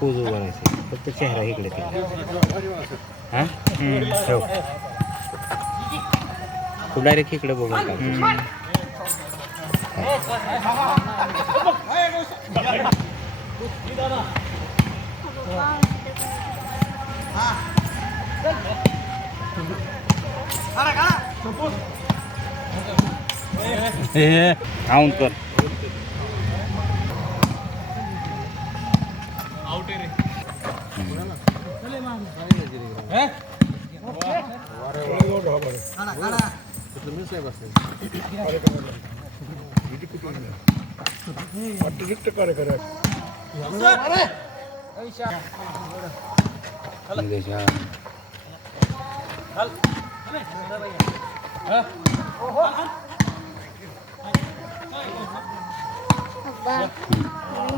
Pose उभारायचं फक्त चेहरा इकडे हां ठेव तू डायरेक्ट इकडे बघून आऊन कर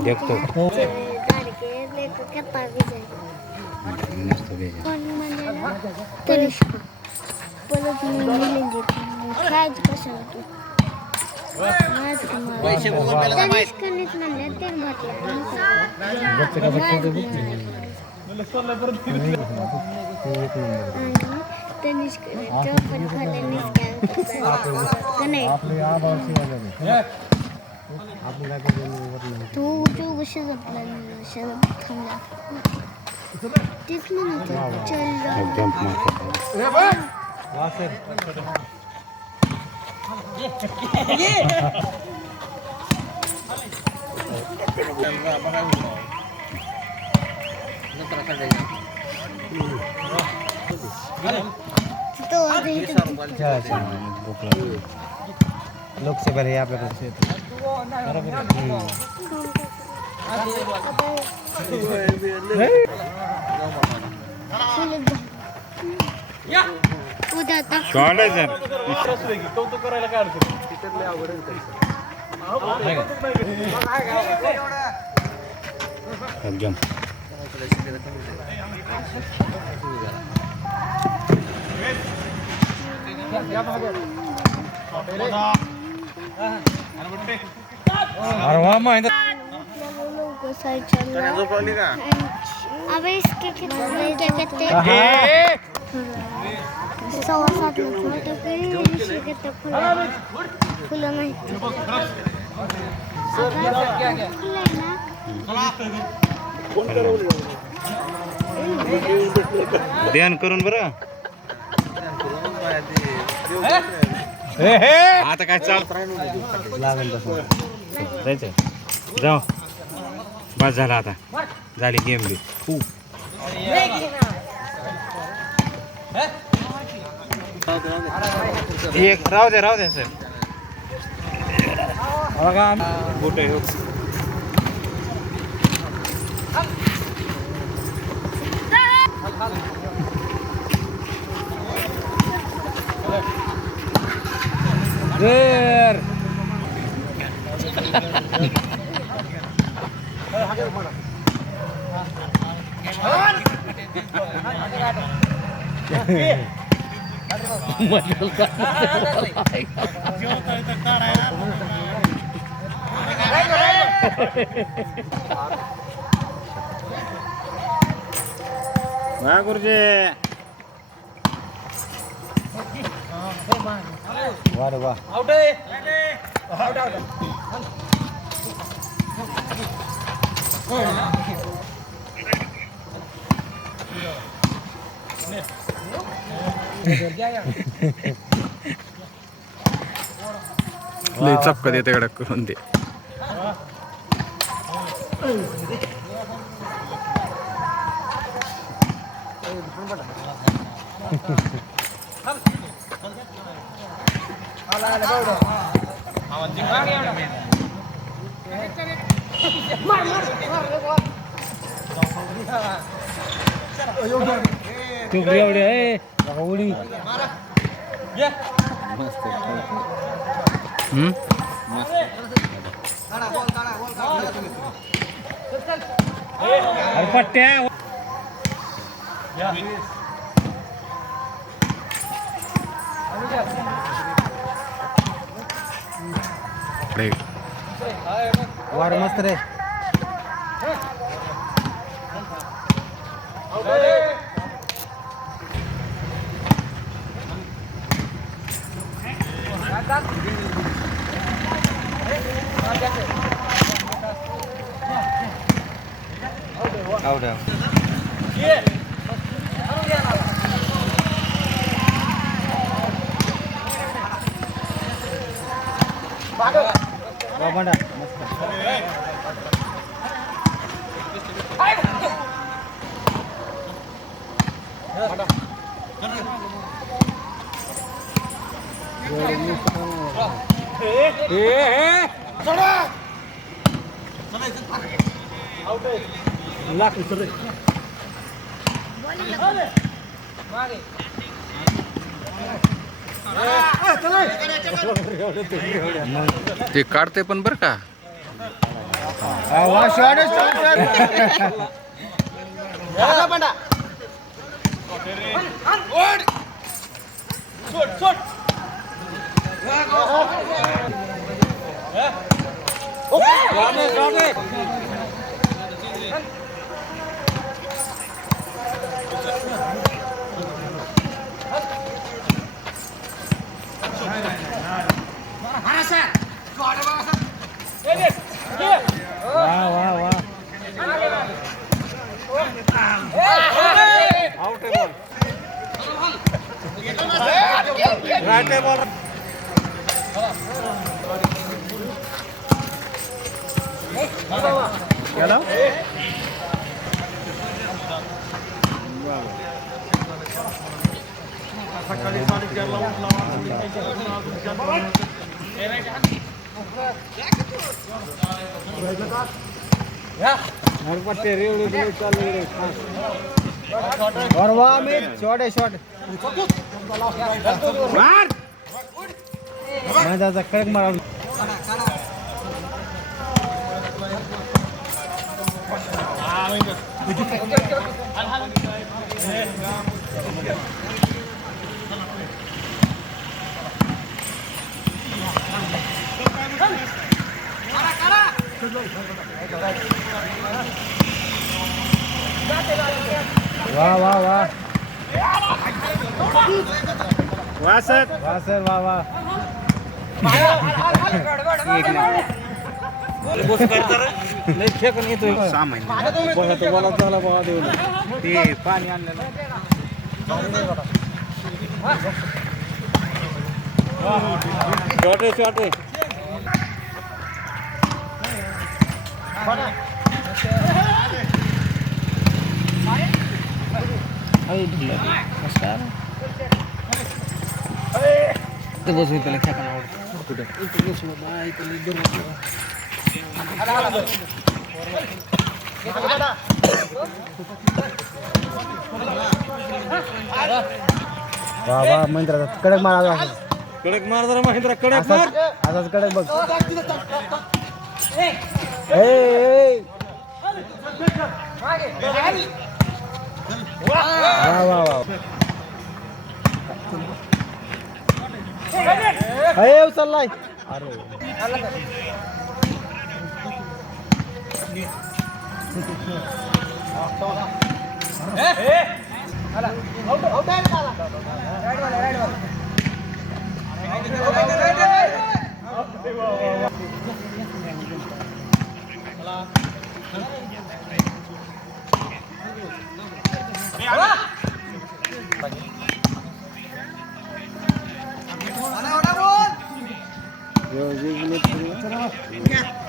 देखतो लोकसभा हे आपल्याकडे कौतुक करायला काय एकदम अरे वाह माहिती अब इसके कितने सवा सात फुलं नाही ध्यान करून बरं आता काय चाल लागेल तसं जायचं जाऊ बस झाला आता झाली गेम बी एक राहू दे सर गोटे गुरुजी वाह वाह आउट लई चपका देते कडक करून दे पट्ट्या वार मस्त रे आउट ते काढते पण बर का. शॉट कडक मारा वाह वाह वाह वाह सर वाह वाह फेकून येतोय ते पाणी आणलेलं छोटे छोटे बसून त्याला खेळायला आवडतं वा वा महेंद्र कडक मारा कडक मार जरा महेंद्र कडक मार आताच कडक बघ वा वा वा अरे चाललाय अरे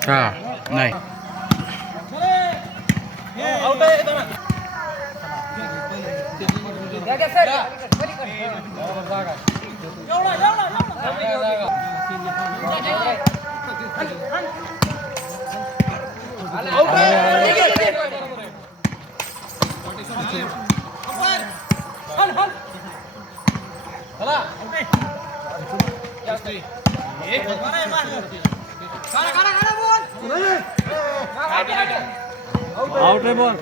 हा नाही आउट रे बॉल